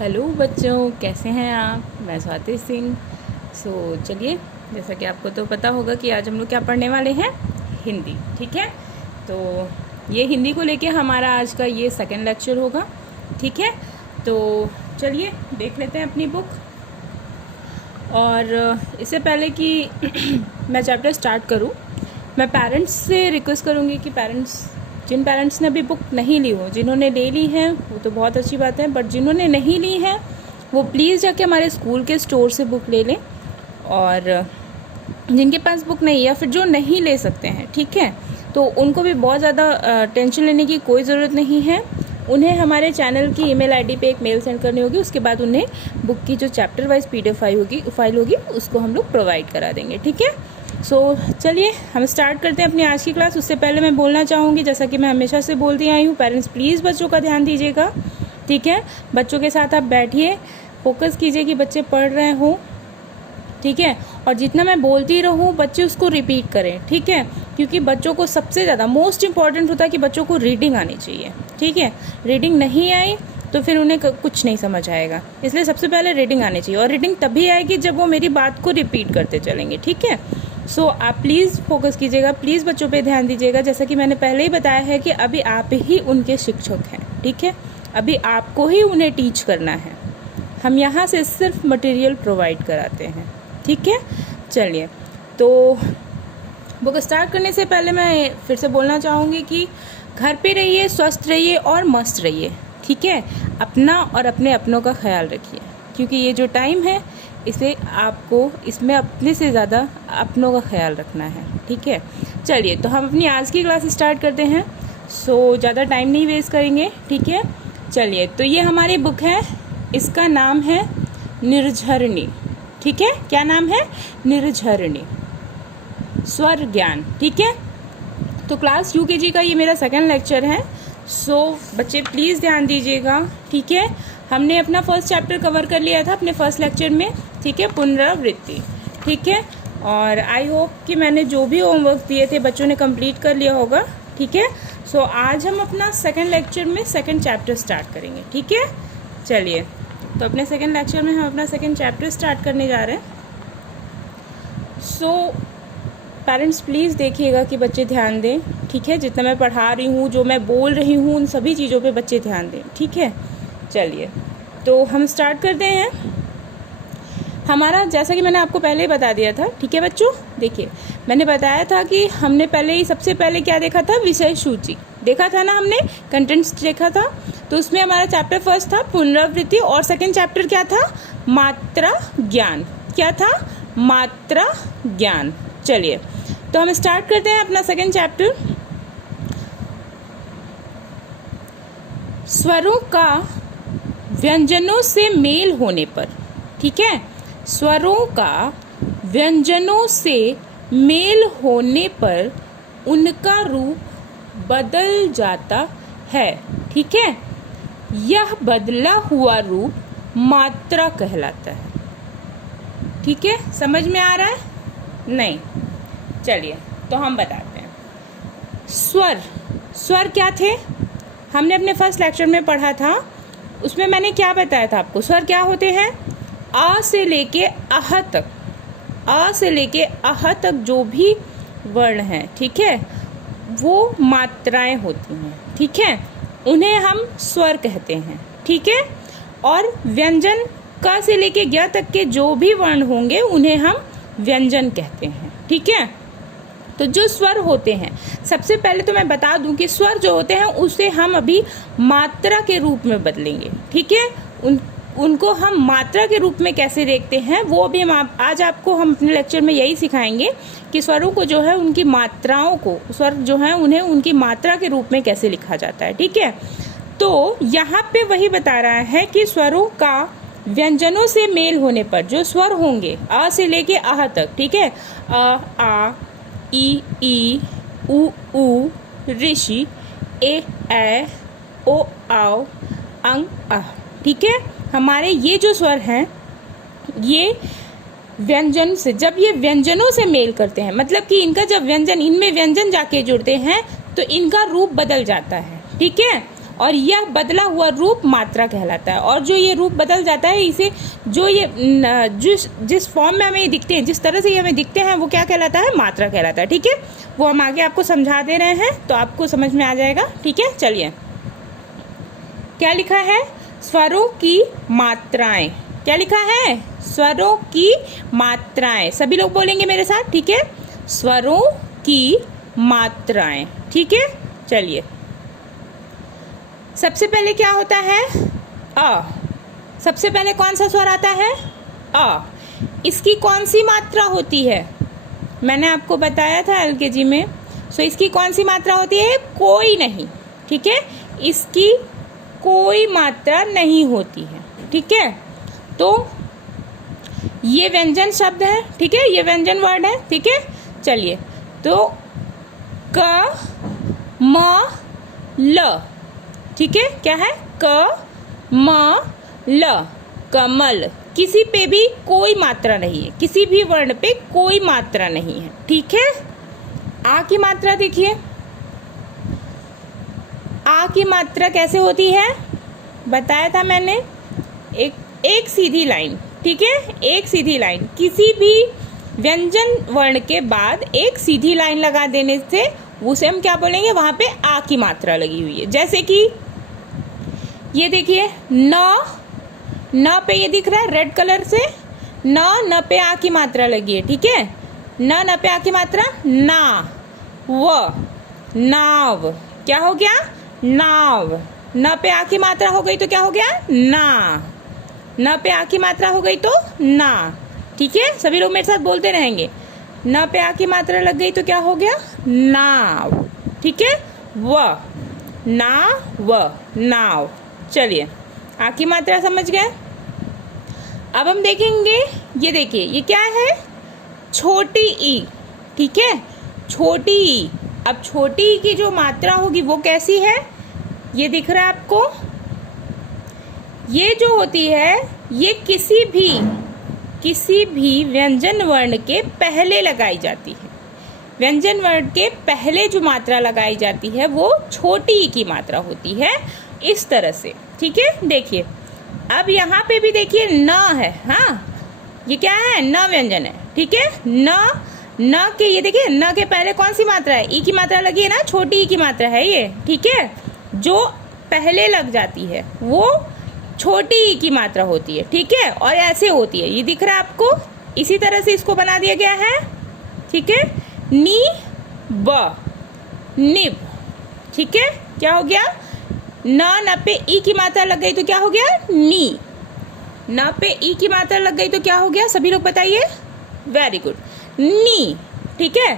Hello बच्चों, कैसे हैं आप। मैं स्वाति सिंह। चलिए, जैसा कि आपको तो पता होगा कि आज हम लोग क्या पढ़ने वाले हैं, हिंदी। ठीक है, तो ये हिंदी को लेके हमारा आज का ये सेकंड लेक्चर होगा। ठीक है, तो चलिए देख लेते हैं अपनी बुक। और इससे पहले कि मैं चैप्टर स्टार्ट करूं, मैं पेरेंट्स से रिक्वेस्ट करूंगी कि जिन पेरेंट्स ने अभी बुक नहीं ली हो, जिन्होंने ले ली है वो तो बहुत अच्छी बात है, बट जिन्होंने नहीं ली है वो प्लीज़ जाके हमारे स्कूल के स्टोर से बुक ले लें। और जिनके पास बुक नहीं या फिर जो नहीं ले सकते हैं, ठीक है, तो उनको भी बहुत ज़्यादा टेंशन लेने की कोई ज़रूरत नहीं है। उन्हें हमारे चैनल की ईमेल आईडी पे एक मेल सेंड करनी होगी, उसके बाद उन्हें बुक की जो चैप्टर वाइज PDF फाइल होगी उसको हम लोग प्रोवाइड करा देंगे। ठीक है, चलिए हम स्टार्ट करते हैं अपनी आज की क्लास। उससे पहले मैं बोलना चाहूँगी, जैसा कि मैं हमेशा से बोलती आई हूँ, पेरेंट्स प्लीज़ बच्चों का ध्यान दीजिएगा। ठीक है, बच्चों के साथ आप बैठिए, फोकस कीजिए कि बच्चे पढ़ रहे हों। ठीक है, और जितना मैं बोलती रहूँ बच्चे उसको रिपीट करें। ठीक है, क्योंकि बच्चों को सबसे ज़्यादा मोस्ट इम्पॉर्टेंट होता है कि बच्चों को रीडिंग आनी चाहिए। ठीक है, रीडिंग नहीं आई तो फिर उन्हें कुछ नहीं समझ आएगा, इसलिए सबसे पहले रीडिंग आनी चाहिए। और रीडिंग तभी आएगी जब वो मेरी बात को रिपीट करते चलेंगे। ठीक है, आप प्लीज़ फोकस कीजिएगा, प्लीज़ बच्चों पे ध्यान दीजिएगा। जैसा कि मैंने पहले ही बताया है कि अभी आप ही उनके शिक्षक हैं। ठीक है, अभी आपको ही उन्हें टीच करना है। हम यहाँ से सिर्फ मटेरियल प्रोवाइड कराते हैं। ठीक है, चलिए, तो बुक स्टार्ट करने से पहले मैं फिर से बोलना चाहूँगी कि घर पे रहिए, स्वस्थ रहिए और मस्त रहिए। ठीक है, अपना और अपने अपनों का ख्याल रखिए, क्योंकि ये जो टाइम है इसे आपको इसमें अपने से ज़्यादा अपनों का ख्याल रखना है। ठीक है, चलिए तो हम अपनी आज की क्लास स्टार्ट करते हैं। ज़्यादा टाइम नहीं वेस्ट करेंगे। ठीक है, चलिए, तो ये हमारी बुक है, इसका नाम है निर्झरणी। ठीक है, क्या नाम है? निर्झरणी, स्वर ज्ञान। ठीक है, तो क्लास UKG का ये मेरा सेकंड लेक्चर है। बच्चे प्लीज़ ध्यान दीजिएगा। ठीक है, हमने अपना फर्स्ट चैप्टर कवर कर लिया था अपने फर्स्ट लेक्चर में। ठीक है, पुनरावृत्ति। ठीक है, और आई होप कि मैंने जो भी होमवर्क दिए थे बच्चों ने कंप्लीट कर लिया होगा। ठीक है, आज हम अपना सेकंड लेक्चर में सेकंड चैप्टर स्टार्ट करेंगे। ठीक है, चलिए, तो अपने सेकंड लेक्चर में हम अपना सेकंड चैप्टर स्टार्ट करने जा रहे हैं। पेरेंट्स प्लीज़ देखिएगा कि बच्चे ध्यान दें। ठीक है, जितना मैं पढ़ा रही हूँ, जो मैं बोल रही हूँ, उन सभी चीज़ों पे बच्चे ध्यान दें। ठीक है, चलिए, तो हम स्टार्ट करते हैं। हमारा, जैसा कि मैंने आपको पहले ही बता दिया था। ठीक है बच्चों, देखिए, मैंने बताया था कि हमने सबसे पहले क्या देखा था? विषय सूची देखा था ना, हमने कंटेंट्स देखा था। तो उसमें हमारा चैप्टर फर्स्ट था पुनरावृत्ति, और सेकंड चैप्टर क्या था? मात्रा ज्ञान। क्या था? मात्रा ज्ञान। चलिए, तो हम स्टार्ट करते हैं अपना सेकंड चैप्टर। स्वरों का व्यंजनों से मेल होने पर। ठीक है, स्वरों का व्यंजनों से मेल होने पर उनका रूप बदल जाता है। ठीक है, यह बदला हुआ रूप मात्रा कहलाता है। ठीक है, समझ में आ रहा है? नहीं, चलिए तो हम बताते हैं। स्वर क्या थे? हमने अपने फर्स्ट लेक्चर में पढ़ा था, उसमें मैंने क्या बताया था आपको? स्वर क्या होते हैं? आ से लेके आह तक, आ से लेके आह तक जो भी वर्ण हैं, ठीक है, वो मात्राएं होती हैं। ठीक है, उन्हें हम स्वर कहते हैं। ठीक है, और व्यंजन का से लेके ज्ञ तक के जो भी वर्ण होंगे उन्हें हम व्यंजन कहते हैं। ठीक है, तो जो स्वर होते हैं, सबसे पहले तो मैं बता दूं कि स्वर जो होते हैं उसे हम अभी मात्रा के रूप में बदलेंगे। ठीक है, उनको हम मात्रा के रूप में कैसे देखते हैं वो भी आज आपको हम अपने लेक्चर में यही सिखाएंगे कि स्वरों को जो है उनकी मात्राओं को, स्वर जो है उन्हें उनकी मात्रा के रूप में कैसे लिखा जाता है। ठीक है, तो यहाँ पे वही बता रहा है कि स्वरों का व्यंजनों से मेल होने पर जो स्वर होंगे आ से लेके आह तक, ठीक है, आ ई उ ऋषि ए ओ आओ अंग आह। ठीक है, हमारे ये जो स्वर हैं ये व्यंजन से, जब ये व्यंजनों से मेल करते हैं, मतलब कि इनका जब व्यंजन, इनमें व्यंजन जाके जुड़ते हैं तो इनका रूप बदल जाता है। ठीक है, और यह बदला हुआ रूप मात्रा कहलाता है। और जो ये रूप बदल जाता है, इसे जो ये जिस फॉर्म में हमें दिखते हैं, जिस तरह से ये हमें दिखते हैं, वो क्या कहलाता है? मात्रा कहलाता है। ठीक है, वो हम आगे आपको समझा दे रहे हैं तो आपको समझ में आ जाएगा। ठीक है, चलिए क्या लिखा है? स्वरों की मात्राएं। क्या लिखा है? स्वरों की मात्राएं। सभी लोग बोलेंगे मेरे साथ। ठीक है, स्वरों की मात्राएं। ठीक है, चलिए सबसे पहले क्या होता है? अ। सबसे पहले कौन सा स्वर आता है? अ। इसकी कौन सी मात्रा होती है? मैंने आपको बताया था एलकेजी में। सो इसकी कौन सी मात्रा होती है? कोई नहीं। ठीक है, इसकी कोई मात्रा नहीं होती है। ठीक है, तो ये व्यंजन शब्द है। ठीक है, ये व्यंजन वर्ड है। ठीक है, चलिए तो क म ल। ठीक है, क्या है? क म ल, कमल। किसी पे भी कोई मात्रा नहीं है, किसी भी वर्ण पे कोई मात्रा नहीं है। ठीक है, आ की मात्रा देखिए। आ की मात्रा कैसे होती है? बताया था मैंने। एक सीधी लाइन। ठीक है, एक सीधी लाइन। किसी भी व्यंजन वर्ण के बाद एक सीधी लाइन लगा देने से उसे हम क्या बोलेंगे? वहां पे आ की मात्रा लगी हुई है। जैसे कि ये देखिए, न पे ये दिख रहा है रेड कलर से। न पे आ की मात्रा लगी है। ठीक है, न पे आ की मात्रा। ना, व, नाव। क्या हो गया? नाव। न पे आ की मात्रा हो गई तो क्या हो गया? ना। न पे आ की मात्रा हो गई तो ना। ठीक है, सभी लोग मेरे साथ बोलते रहेंगे। न पे आ की मात्रा लग गई तो क्या हो गया? नाव। ठीक है, व, ना व, नाव। चलिए आ की मात्रा समझ गए। अब हम देखेंगे, ये देखिए ये क्या है? छोटी ई। ठीक है, छोटी ई। अब छोटी ई की जो मात्रा होगी वो कैसी है? ये दिख रहा है आपको? ये जो होती है, ये किसी भी व्यंजन वर्ण के पहले लगाई जाती है। व्यंजन वर्ण के पहले जो मात्रा लगाई जाती है वो छोटी ई की मात्रा होती है, इस तरह से। ठीक है, देखिए अब यहाँ पे भी देखिए न है। हाँ, ये क्या है? न व्यंजन है। ठीक है, न के, ये देखिए न के पहले कौन सी मात्रा है? ई की मात्रा लगी है ना, छोटी ई की मात्रा है ये। ठीक है, जो पहले लग जाती है वो छोटी ई की मात्रा होती है। ठीक है, और ऐसे होती है, ये दिख रहा है आपको? इसी तरह से इसको बना दिया गया है। ठीक है, नी ब, निब। ठीक है, क्या हो गया? न पे ई की मात्रा लग गई तो क्या हो गया? नी। न पे ई की मात्रा लग गई तो क्या हो गया? सभी लोग बताइए। वेरी गुड, नी। ठीक है,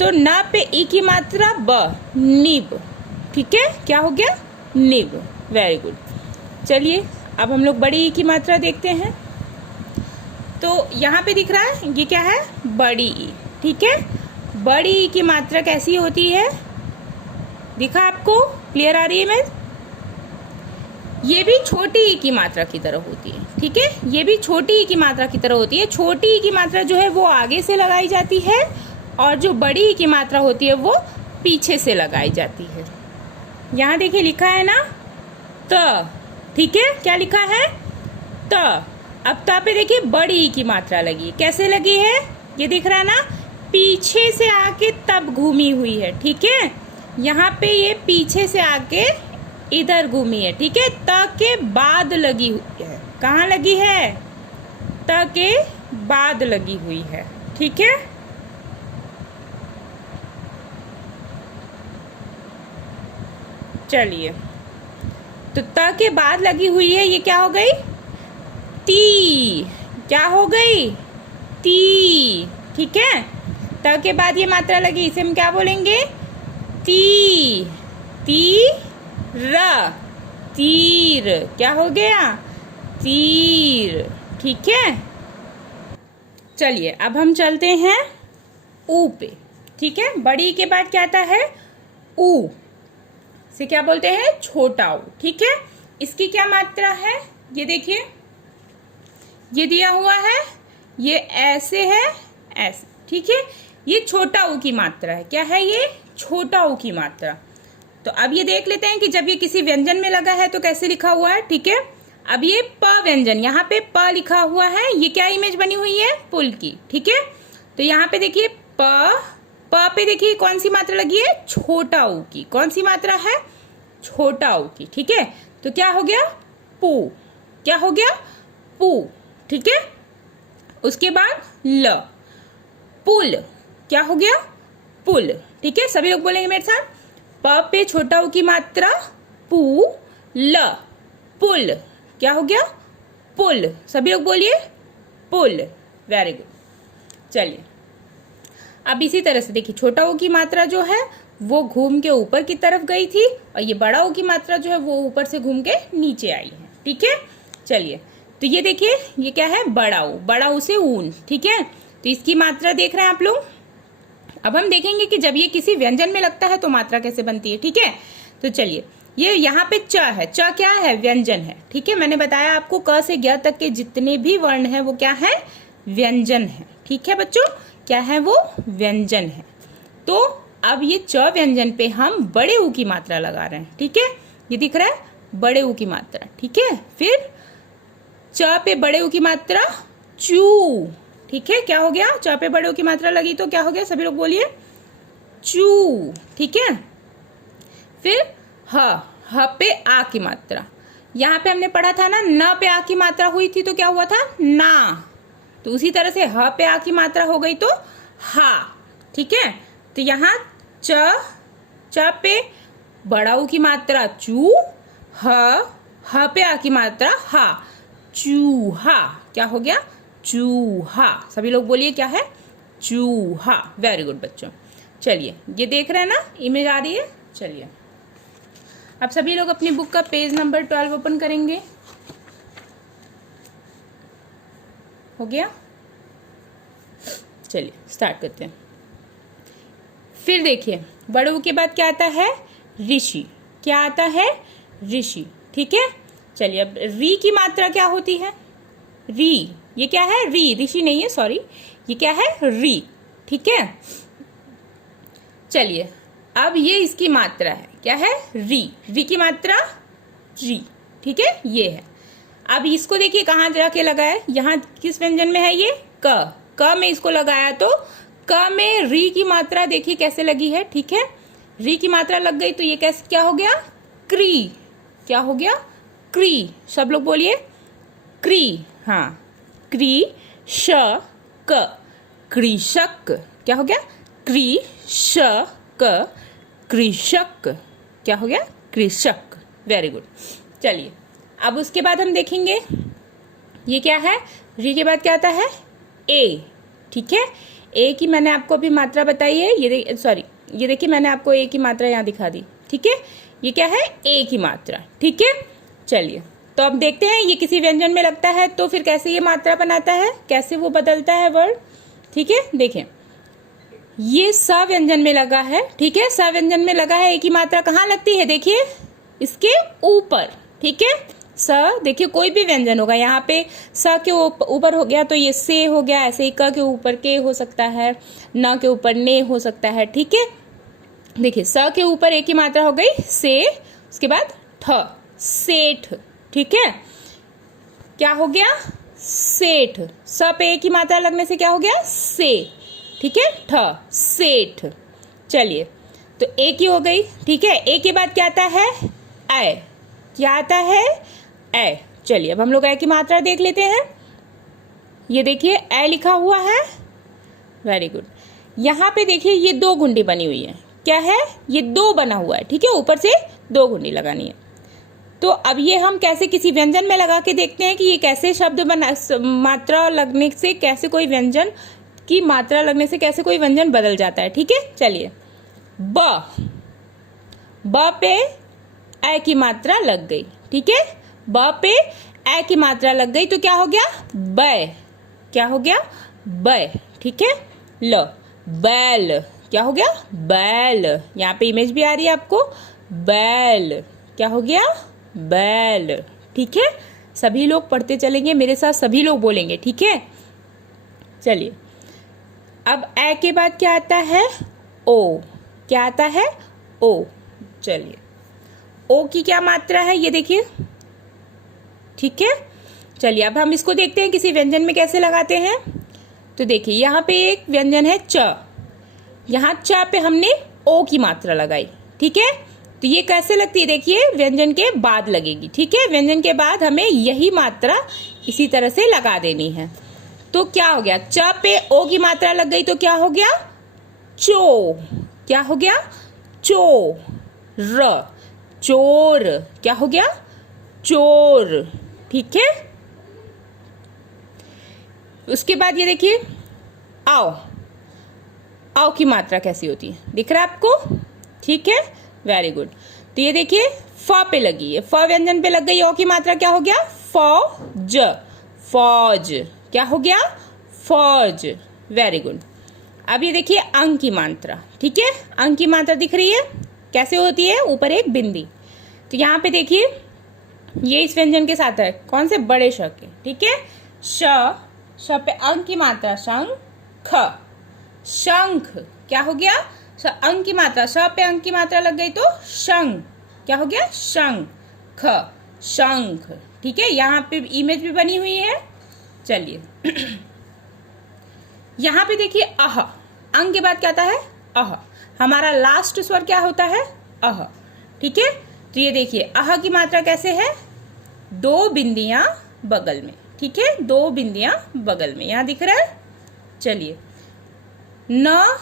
तो न पे ई की मात्रा ब, निब। ठीक है, क्या हो गया? निब। Very good. चलिए अब हम लोग बड़ी ई की मात्रा देखते हैं। तो यहाँ पे दिख रहा है, ये क्या है? बड़ी ई। ठीक है, बड़ी ई की मात्रा कैसी होती है? दिखा आपको? क्लियर आ रही है मैं? ये भी छोटी ई की मात्रा की तरह होती है। ठीक है, ये भी छोटी ई की मात्रा की तरह होती है। छोटी ई की मात्रा जो है वो आगे से लगाई जाती है और जो बड़ी ई की मात्रा होती है वो पीछे से लगाई जाती है। यहाँ देखिए लिखा है ना त। ठीक है, क्या लिखा है? त। अब त पे देखिए बड़ी ई की मात्रा लगी। कैसे लगी है? ये दिख रहा है ना, पीछे से आके तब घूमी हुई है। ठीक है, यहाँ पे ये पीछे से आके इधर घूमी है। ठीक है, त के बाद लगी हुई है। कहाँ लगी है? त के बाद लगी हुई है। ठीक है, चलिए तो त के बाद लगी हुई है, ये क्या हो गई? ती। क्या हो गई? ती। ठीक है, त के बाद ये मात्रा लगी, इसे हम क्या बोलेंगे? ती। ती र, तीर। क्या हो गया? तीर। ठीक है, चलिए अब हम चलते हैं ऊ पे। ठीक है, बड़ी के बाद क्या आता है? ऊ से क्या बोलते हैं? छोटा ऊ। ठीक है, इसकी क्या मात्रा है? ये देखिए, ये दिया हुआ है, ये ऐसे है, ऐसे। ठीक है, ये छोटा ऊ की मात्रा है। क्या है ये? छोटा ऊ की मात्रा। तो अब ये देख लेते हैं कि जब ये किसी व्यंजन में लगा है तो कैसे लिखा हुआ है। ठीक है, अब ये प व्यंजन, यहाँ पे प लिखा हुआ है, ये क्या इमेज बनी हुई है, पुल की। ठीक है, तो यहाँ पे देखिए प पे देखिए कौन सी मात्रा लगी है, छोटा ऊ की। कौन सी मात्रा है, छोटा ऊ की। ठीक है, तो क्या हो गया, पू। क्या हो गया, पू। ठीक है, उसके बाद ल, पुल। क्या हो गया, पुल। ठीक है, सभी लोग बोलेंगे मेरे साथ, प पे छोटा ऊ की मात्रा, पू, ल, पुल। क्या हो गया, पुल। सभी लोग बोलिए, पुल। Very good. चलिए, अब इसी तरह से देखिए, छोटा ऊ की मात्रा जो है वो घूम के ऊपर की तरफ गई थी और ये बड़ा ऊ की मात्रा जो है वो ऊपर से घूम के नीचे आई है। ठीक है, चलिए, तो ये देखिए, ये क्या है, बड़ा ऊ। बड़ा ऊ से ऊन। ठीक है, तो इसकी मात्रा देख रहे हैं आप लोग। अब हम देखेंगे कि जब ये किसी व्यंजन में लगता है तो मात्रा कैसे बनती है। ठीक है, तो चलिए, ये यहाँ पे च है। च क्या है, व्यंजन है। ठीक है, मैंने बताया आपको क से ज्ञ तक के जितने भी वर्ण हैं वो क्या है, व्यंजन है। ठीक है बच्चों, क्या है वो, व्यंजन है। तो अब ये च व्यंजन पे हम बड़े ऊ की मात्रा लगा रहे हैं। ठीक है, ये दिख रहा है, बड़े ऊ की मात्रा। ठीक है, फिर च पे बड़े ऊ की मात्रा, चू। ठीक है, क्या हो गया, च पे बड़े ऊ की मात्रा लगी तो क्या हो गया, सभी लोग बोलिए, चू। ठीक है, फिर ह पे आ की मात्रा। यहाँ पे हमने पढ़ा था ना, न पे आ की मात्रा हुई थी तो क्या हुआ था, ना। तो उसी तरह से ह पे आ की मात्रा हो गई तो हा। ठीक है, तो यहाँ च पे बड़ा ऊ की मात्रा, चू, ह पे आ की मात्रा, हा, चूहा। क्या हो गया, चूहा। सभी लोग बोलिए, क्या है, चूहा। वेरी गुड बच्चों। चलिए, ये देख रहे हैं ना, इमेज आ रही है। चलिए, अब सभी लोग अपनी बुक का पेज नंबर 12 ओपन करेंगे। हो गया, चलिए स्टार्ट करते हैं। फिर देखिए, बड़े ऊ के बाद क्या आता है, ऋषि। क्या आता है, ऋषि। ठीक है, चलिए, अब री की मात्रा क्या होती है, री। ये क्या है, री, ऋषि नहीं है, सॉरी, ये क्या है, री। ठीक है, चलिए, अब ये इसकी मात्रा है, क्या है, री। री की मात्रा, री। ठीक है, ये है। अब इसको देखिए कहाँ जाके लगा है, यहाँ किस व्यंजन में है ये, क में इसको लगाया तो क में री की मात्रा देखिए कैसे लगी है। ठीक है, री की मात्रा लग गई तो ये कैसे, क्या हो गया, क्री। क्या हो गया, क्री। सब लोग बोलिए, क्री। हाँ, क्री श क, कृषक। क्या हो गया, कृषक, कृषक। क्या हो गया, कृषक। Very good. चलिए, अब उसके बाद हम देखेंगे, ये क्या है, री के बाद क्या आता है, ए। ठीक है, ए की मैंने आपको अभी मात्रा बताई है, ये सॉरी, ये देखिए मैंने आपको ए की मात्रा यहाँ दिखा दी। ठीक है, ये क्या है, ए की मात्रा। ठीक है, चलिए, तो अब देखते हैं ये किसी व्यंजन में लगता है तो फिर कैसे ये मात्रा बनाता है, कैसे वो बदलता है वर्ड। ठीक है, देखें, ये स व्यंजन में लगा है। ठीक है, स व्यंजन में लगा है, ए की मात्रा कहाँ लगती है, देखिए इसके ऊपर। ठीक है, स देखिए कोई भी व्यंजन होगा, यहाँ पे स के ऊपर हो गया तो ये से हो गया, ऐसे ही क के ऊपर के हो सकता है, न के ऊपर ने हो सकता है। ठीक है, देखिए स के ऊपर ए की मात्रा हो गई से, उसके बाद ठ, सेठ। ठीक है, क्या हो गया, सेठ। स पे ए की मात्रा लगने से क्या हो गया, से। ठीक है, ठ, सेठ। चलिए, तो ए की हो गई। ठीक है, ए के बाद क्या आता है, ऐ। क्या आता है, ऐ। चलिए, अब हम लोग ऐ की मात्रा देख लेते हैं। ये देखिए ऐ लिखा हुआ है। Very good. यहाँ पे देखिए ये दो घुंडी बनी हुई है। क्या है, ये दो बना हुआ है। ठीक है, ऊपर से दो घुंडी लगानी है। तो अब ये हम कैसे किसी व्यंजन में लगा के देखते हैं कि ये कैसे शब्द बना, मात्रा लगने से कैसे कोई व्यंजन की मात्रा लगने से कैसे कोई व्यंजन बदल जाता है। ठीक है, चलिए, ब पे ऐ की मात्रा लग गई। ठीक है, ब पे ऐ की मात्रा लग गई तो क्या हो गया, बै। क्या हो गया, बै। ठीक है, ल, बैल। क्या हो गया, बैल। यहाँ पे इमेज भी आ रही है आपको, बैल। क्या हो गया, बैल। ठीक है, सभी लोग पढ़ते चलेंगे मेरे साथ, सभी लोग बोलेंगे। ठीक है, चलिए, अब ऐ के बाद क्या आता है, ओ। क्या आता है, ओ। चलिए, ओ की क्या मात्रा है ये देखिए, ठीक है। चलिए अब हम इसको देखते हैं किसी व्यंजन में कैसे लगाते हैं। तो देखिए यहाँ पे एक व्यंजन है च, यहाँ च पे हमने ओ की मात्रा लगाई, ठीक है। तो ये कैसे लगती है, देखिए व्यंजन के बाद लगेगी, ठीक है। व्यंजन के बाद हमें यही मात्रा इसी तरह से लगा देनी है। तो क्या हो गया, च पे ओ की मात्रा लग गई तो क्या हो गया, चो। क्या हो गया, चो। र, चोर। क्या हो गया, चोर, ठीक है। उसके बाद ये देखिए आओ, आओ की मात्रा कैसी होती है, दिख रहा है आपको, ठीक है, वेरी गुड। तो ये देखिए फ पे लगी है, फ व्यंजन पे लग गई, ओ की मात्रा क्या हो गया, फौज, फौज। क्या हो गया, फौज, वेरी गुड। अब ये देखिए अंग की मात्रा, ठीक है, अंग की मात्रा दिख रही है, कैसे होती है, ऊपर एक बिंदी। तो यहाँ पे देखिए ये इस व्यंजन के साथ है, कौन से, बड़े श के, ठीक है। श, श पे अंग की मात्रा शंख, शंख। क्या हो गया, अंग की मात्रा, श पे अंग की मात्रा लग गई तो शंख। क्या हो गया, शंख, शंख, ठीक है। यहाँ पे इमेज भी बनी हुई है। चलिए यहाँ पे देखिए अह, अंग के बाद क्या आता है, अह। हमारा लास्ट स्वर क्या होता है, अह, ठीक है। तो ये देखिए अह की मात्रा कैसे है, दो बिंदियां बगल में, ठीक है, दो बिंदियां बगल में, यहां दिख रहा है। चलिए न,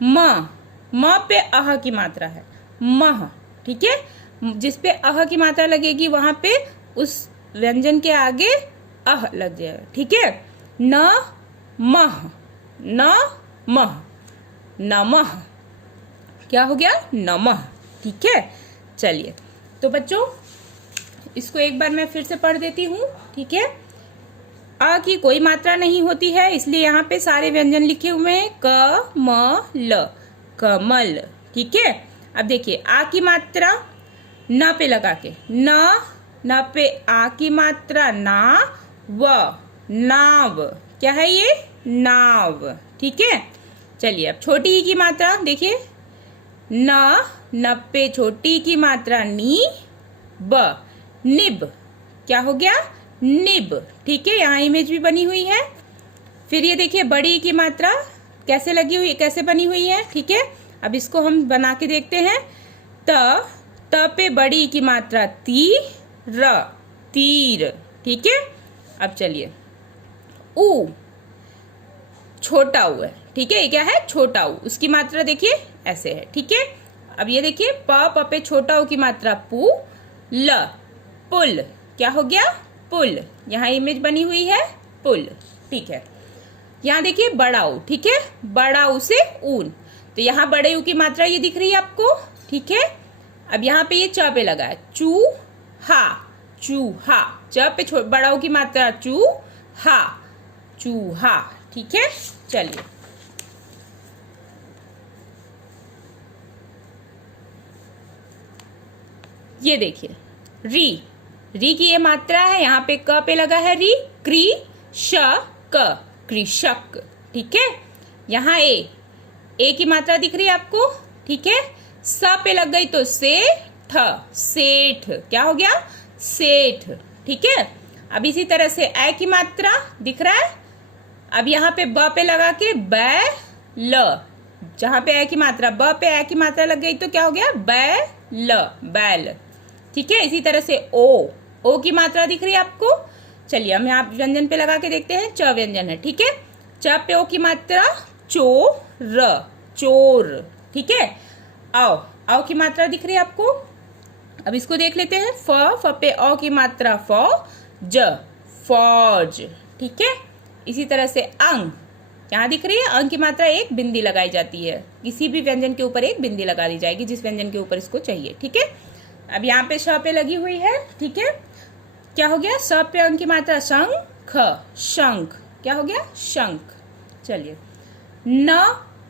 म पे अह की मात्रा है, मह, ठीक है। जिस पे अह की मात्रा लगेगी वहां पे उस व्यंजन के आगे अह लग जाएगा, ठीक है। न मह, न मह, नमः। क्या हो गया, नमः, ठीक है। चलिए तो बच्चों इसको एक बार मैं फिर से पढ़ देती हूँ, ठीक है। अ की कोई मात्रा नहीं होती है, इसलिए यहाँ पे सारे व्यंजन लिखे हुए हैं, क म ल, कमल, ठीक है। अब देखिए आ की मात्रा न पे लगा के, न पे आ की मात्रा ना, व, नाव। क्या है ये, नाव, ठीक है। चलिए अब छोटी ई की मात्रा देखिए, न पे छोटी की मात्रा नी, ब, निब। क्या हो गया, निब, ठीक है। यहाँ इमेज भी बनी हुई है। फिर ये देखिए बड़ी ई की मात्रा कैसे लगी हुई, कैसे बनी हुई है, ठीक है। अब इसको हम बना के देखते हैं। त पे बड़ी ई की मात्रा ती, र, तीर, ठीक है। अब चलिए ऊ, छोटा ऊ है, ठीक है। ये क्या है, छोटा ऊ, उसकी मात्रा देखिए ऐसे है, ठीक है। अब ये देखिए प पे छोटा ऊ की मात्रा पू, ल, पुल। क्या हो गया, पुल। यहाँ इमेज बनी हुई है, पुल, ठीक है। यहाँ देखिए बड़ा ऊ, ठीक है, बड़ा ऊ से ऊन। तो यहाँ बड़े ऊ की मात्रा ये दिख रही है आपको, ठीक है। अब यहाँ पे ये च पे लगा है, चू हा, चूहा। च पे बड़ा ऊ की मात्रा चू हा, चूहा, ठीक है। चलिए ये देखिए री, री की ये मात्रा है, यहाँ पे क पे लगा है री, क्री श क, कृषक, ठीक है। यहाँ ए की मात्रा दिख रही है आपको, ठीक है। स पे लग गई तो से, ठ, सेठ। क्या हो गया, सेठ, ठीक है। अब इसी तरह से ए की मात्रा दिख रहा है। अब यहाँ पे ब पे लगा के बैल, जहां पे ए की मात्रा, ब पे ए की मात्रा लग गई तो क्या हो गया, बैल, बैल, ठीक है। इसी तरह से ओ की मात्रा दिख रही है आपको। चलिए हम यहाँ व्यंजन पे लगा के देखते हैं, च व्यंजन है, ठीक है। च पे ओ की मात्रा चोर, चोर, ठीक है। आओ की मात्रा दिख रही है आपको। अब इसको देख लेते हैं, फ पे ओ की मात्रा फौज, फौज, ठीक है। इसी तरह से अंग, यहाँ दिख रही है, अंग की मात्रा एक बिंदी लगाई जाती है, किसी भी व्यंजन के ऊपर एक बिंदी लगा दी जाएगी जिस व्यंजन के ऊपर इसको चाहिए, ठीक है। अब यहाँ पे श पे लगी हुई है, ठीक है। क्या हो गया, स पे अंग की मात्रा शंख, शंख। क्या हो गया, शंख। चलिए न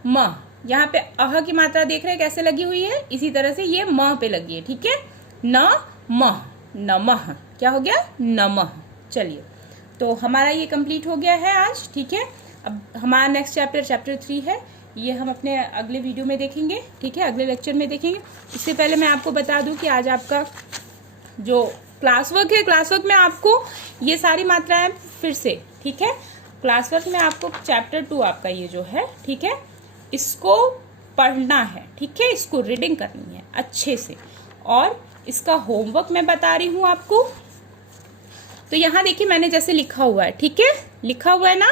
म, यहाँ पे अह की मात्रा देख रहे हैं कैसे लगी हुई है, इसी तरह से ये म पे लगी है, ठीक है। न म, नमः। क्या हो गया, नमः। चलिए तो हमारा ये कंप्लीट हो गया है आज, ठीक है। अब हमारा नेक्स्ट चैप्टर 3 है ये हम अपने अगले वीडियो में देखेंगे, ठीक है, अगले लेक्चर में देखेंगे। इससे पहले मैं आपको बता दूं कि आज आपका जो क्लास वर्क है, क्लास वर्क में आपको ये सारी मात्राएं फिर से, ठीक है, क्लास वर्क में आपको चैप्टर 2 आपका ये जो है, ठीक है, इसको पढ़ना है, ठीक है, इसको रीडिंग करनी है अच्छे से। और इसका होमवर्क मैं बता रही हूँ आपको। तो यहाँ देखिए मैंने जैसे लिखा हुआ है, ठीक है, लिखा हुआ है ना,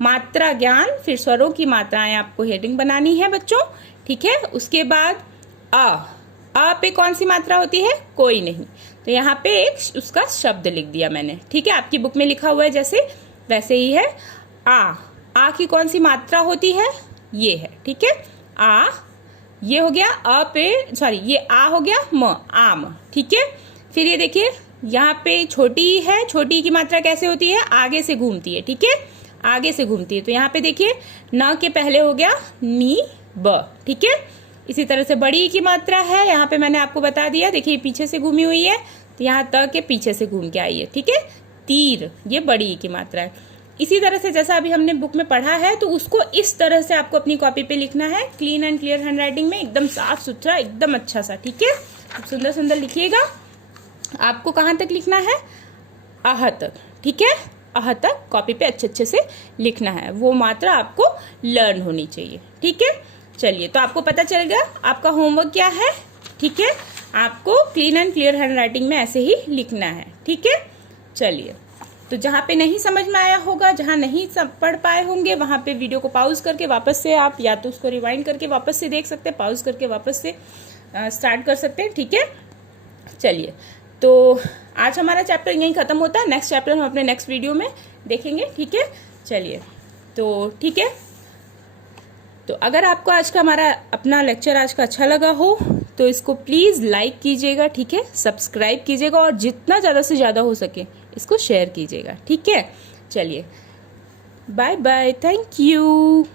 मात्रा ज्ञान, फिर स्वरों की मात्राएं आपको हेडिंग बनानी है बच्चों, ठीक है। उसके बाद आ पे कौन सी मात्रा होती है, कोई नहीं, तो यहाँ पे एक उसका शब्द लिख दिया मैंने, ठीक है, आपकी बुक में लिखा हुआ है जैसे वैसे ही है। आ की कौन सी मात्रा होती है, ये है, ठीक है, आ, ये हो गया अ पे, सॉरी ये आ हो गया म, आम, ठीक है। फिर ये देखिए यहाँ पे छोटी है, छोटी की मात्रा कैसे होती है, आगे से घूमती है, ठीक है, आगे से घूमती है। तो यहाँ पे देखिए न के पहले हो गया नी ब, ठीक है। इसी तरह से बड़ी की मात्रा है, यहाँ पे मैंने आपको बता दिया, देखिए पीछे से घूमी हुई है, तो यहाँ त के पीछे से घूम के आई है, ठीक है, तीर, ये बड़ी की मात्रा है। इसी तरह से जैसा अभी हमने बुक में पढ़ा है, तो उसको इस तरह से आपको अपनी कॉपी पे लिखना है, क्लीन एंड क्लियर हैंडराइटिंग में, एकदम साफ सुथरा, एकदम अच्छा सा, ठीक है, सुंदर सुंदर लिखिएगा। आपको कहाँ तक लिखना है, आह तक, ठीक है, आह तक कॉपी पे अच्छे अच्छे से लिखना है, वो मात्रा आपको लर्न होनी चाहिए, ठीक है। चलिए, तो आपको पता चल गया आपका होमवर्क क्या है, ठीक है, आपको क्लीन एंड क्लियर हैंडराइटिंग में ऐसे ही लिखना है, ठीक है। चलिए, तो जहाँ पे नहीं समझ में आया होगा, जहाँ नहीं पढ़ पाए होंगे, वहाँ पे वीडियो को पॉज करके वापस से आप या तो उसको रिवाइंड करके वापस से देख सकते हैं, पॉज करके वापस से स्टार्ट कर सकते हैं, ठीक है। चलिए, तो आज हमारा चैप्टर यहीं ख़त्म होता है, नेक्स्ट चैप्टर हम अपने नेक्स्ट वीडियो में देखेंगे, ठीक है। चलिए, तो ठीक है, तो अगर आपको आज का हमारा अपना लेक्चर आज का अच्छा लगा हो तो इसको प्लीज़ लाइक कीजिएगा, ठीक है, सब्सक्राइब कीजिएगा और जितना ज़्यादा से ज़्यादा हो सके इसको शेयर कीजिएगा, ठीक है। चलिए, बाय बाय, थैंक यू।